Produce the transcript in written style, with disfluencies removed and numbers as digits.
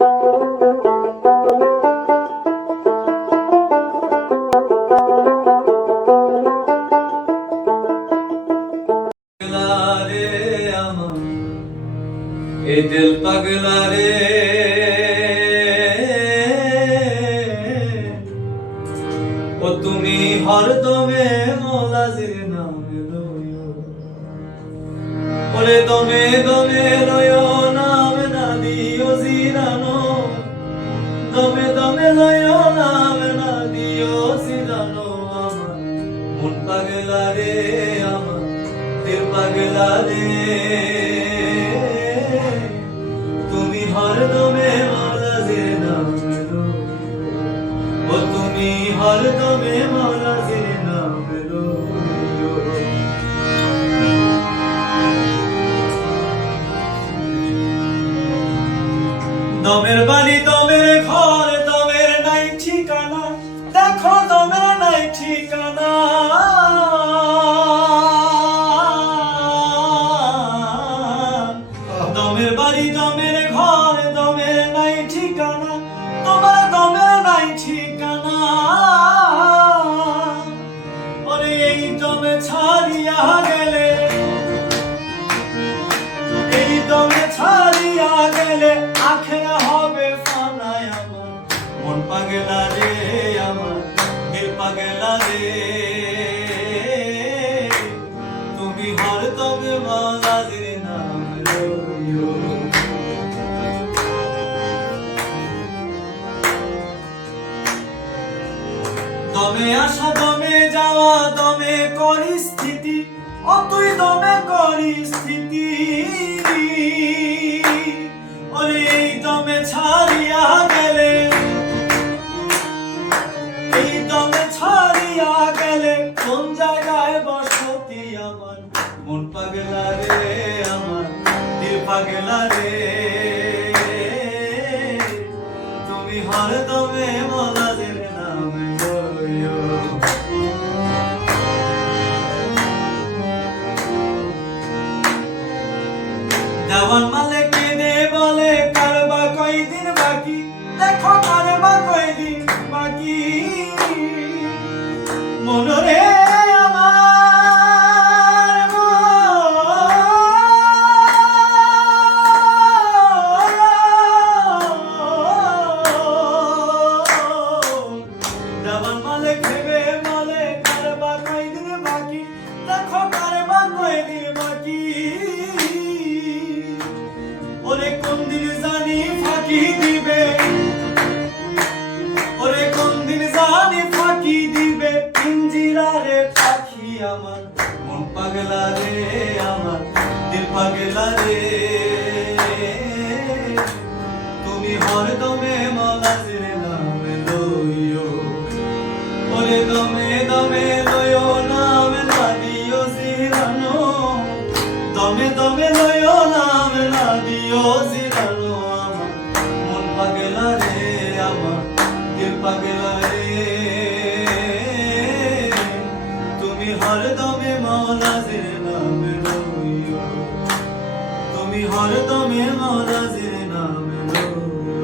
এ দিল পাগলা রে ও তুমি হরদমে মৌলাজির নামে লইও ওরে দমে দমে লইও নাম না দিও জিরানো দমে দমে লইও নাম না দিও জিরানো আমার মন পাগলা রে আমার দিল পাগলা রে তুমি হরদমে মৌলাজির নামে লইও ও তুমি হরদমে মৌলাজির নামে লইও দমের বাড়ি দমের ঘর দমের নাই ঠিকানা দেখো দমের নাই ঠিকানা দমের বাড়ি দমের ঘর দমের নাই ঠিকানা তোমার দমের নাই ঠিকানা ওরে এই দমে ছাড়িয়া গেলে এই দমে ছাড়িয়া গেলে আখেরা হবে ফানায় আমার মন পাগলা রে আমার দিল পাগলা রে তুমি হরদমে মৌলাজির নামে লইও দমে আসা দমে যাওয়া দমে করি স্থিতি ও তুই দমে করি স্থিতি ওরে এই দমে ছাড়িয়া গেলে এই দমে ছাড়িয়া গেলে কোন জায়গায় বসতি আমার মন পাগলা রে আমার দিল পাগলা রে তুমি হরদমে মৌলাজির নামে লইও দেওয়ান মালে কেঁদে বলে কারবা কয়দিন বাকি দেখো কারবা কয়দিন বাকি মনরে আমার দেওয়ান মালে ভেবে বলে কারবা কয়দিন বাকি দেখো কারবা কয়দিন বাকি ওরে কোন দিন জানি ফাঁকি দিবে ওরে কোন দিন জানি ফাঁকি দিবে পিঞ্জিরারে পাখি আমার মন পাগলা রে আমার দিল পাগলা রে তুমি হরদমে মৌলাজির নামে লইও ওরে দমে দমে লইও নাম না দিও জিরানো দমে দমে লইও নাম না দিও জিরানো আমার মন পাগলা রে আমার দিল পাগলা রে তুমি হরদমে মৌলাজির নামে লইও তুমি হরদমে মৌলাজির নামে লইও।